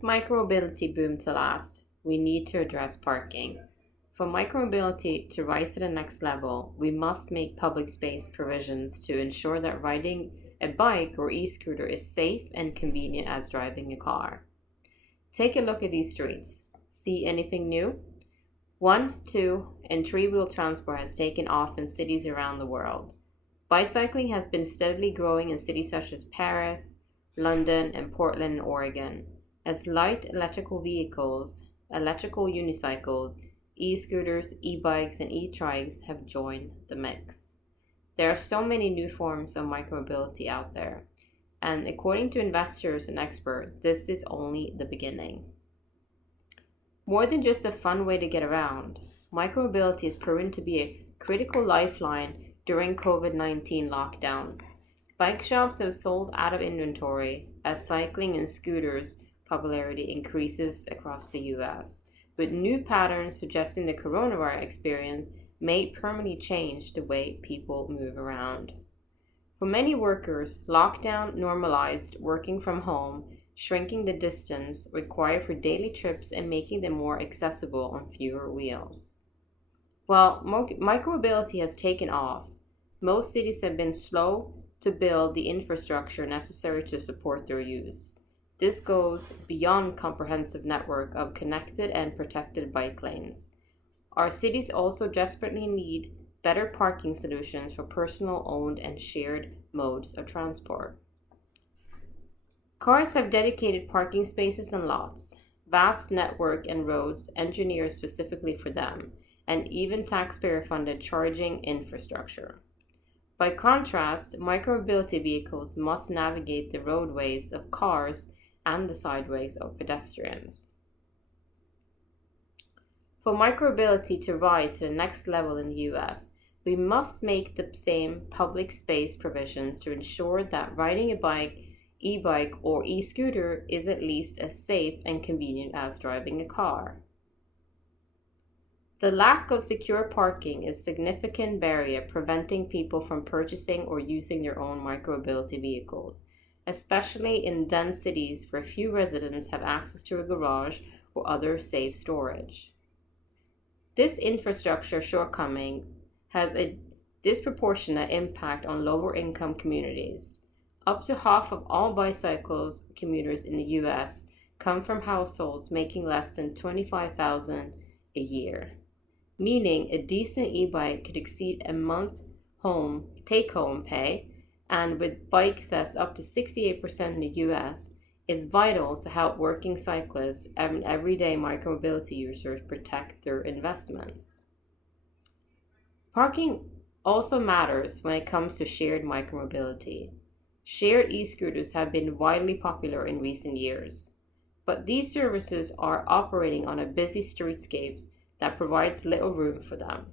this micromobility boom to last, we need to address parking. For micromobility to rise to the next level, we must make public space provisions to ensure that riding a bike or e-scooter is safe and convenient as driving a car. Take a look at these streets. See anything new? 1, 2, and 3-wheel transport has taken off in cities around the world. Bicycling has been steadily growing in cities such as Paris, London, and Portland, Oregon, as light electrical vehicles, electrical unicycles, e-scooters, e-bikes, and e-trikes have joined the mix. There are so many new forms of micromobility out there, and according to investors and experts, this is only the beginning. More than just a fun way to get around, micromobility has proven to be a critical lifeline during COVID-19 lockdowns. Bike shops have sold out of inventory as cycling and scooters popularity increases across the US, with new patterns suggesting the coronavirus experience may permanently change the way people move around. For many workers, lockdown normalized working from home, shrinking the distance required for daily trips and making them more accessible on fewer wheels. While micromobility has taken off, most cities have been slow to build the infrastructure necessary to support their use. This goes beyond comprehensive network of connected and protected bike lanes. Our cities also desperately need better parking solutions for personal owned and shared modes of transport. Cars have dedicated parking spaces and lots, vast network and roads engineered specifically for them, and even taxpayer-funded charging infrastructure. By contrast, micromobility vehicles must navigate the roadways of cars and the sideways of pedestrians. For micromobility to rise to the next level in the US, we must make the same public space provisions to ensure that riding a bike, e-bike, or e-scooter is at least as safe and convenient as driving a car. The lack of secure parking is a significant barrier preventing people from purchasing or using their own micromobility vehicles, especially in dense cities where few residents have access to a garage or other safe storage. This infrastructure shortcoming has a disproportionate impact on lower income communities. Up to half of all bicycles commuters in the US come from households making less than $25,000 a year, meaning a decent e-bike could exceed a month take-home pay, and with bike thefts up to 68% in the US, is vital to help working cyclists and everyday micromobility users protect their investments. Parking also matters when it comes to shared micromobility. Shared e-scooters have been widely popular in recent years, but these services are operating on a busy streetscapes that provides little room for them.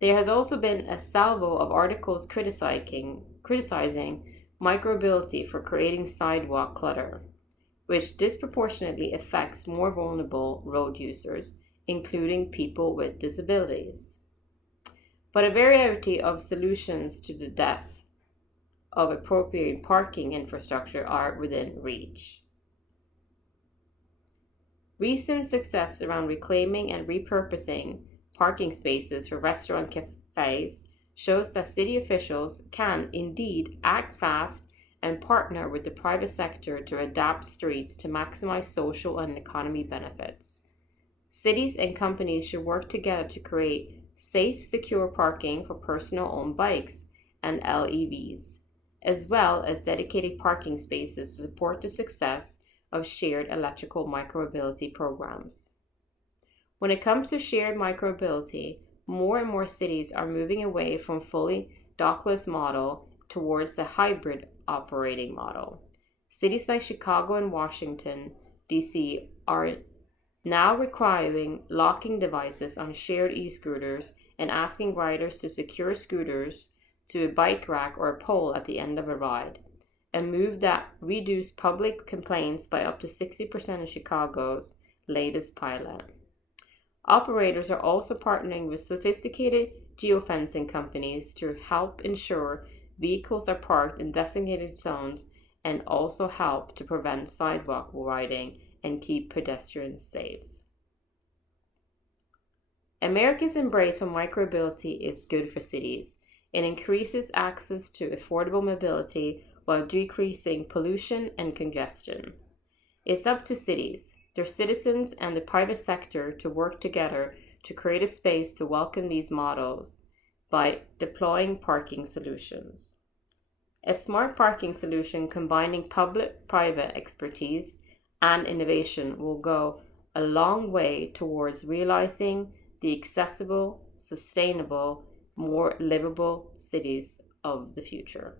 There has also been a salvo of articles criticizing micromobility for creating sidewalk clutter, which disproportionately affects more vulnerable road users, including people with disabilities. But a variety of solutions to the death of appropriate parking infrastructure are within reach. Recent success around reclaiming and repurposing parking spaces for restaurant cafes shows that city officials can indeed act fast and partner with the private sector to adapt streets to maximize social and economy benefits. Cities and companies should work together to create safe, secure parking for personal-owned bikes and LEVs, as well as dedicated parking spaces to support the success of shared electrical micromobility programs. When it comes to shared micromobility, more and more cities are moving away from fully dockless model towards the hybrid operating model. Cities like Chicago and Washington, D.C. are now requiring locking devices on shared e-scooters and asking riders to secure scooters to a bike rack or a pole at the end of a ride, a move that reduced public complaints by up to 60% in Chicago's latest pilot. Operators are also partnering with sophisticated geofencing companies to help ensure vehicles are parked in designated zones and also help to prevent sidewalk riding and keep pedestrians safe. America's embrace for micromobility is good for cities. It increases access to affordable mobility while decreasing pollution and congestion. It's up to cities, their citizens, and the private sector to work together to create a space to welcome these models by deploying parking solutions. A smart parking solution combining public-private expertise and innovation will go a long way towards realizing the accessible, sustainable, more livable cities of the future.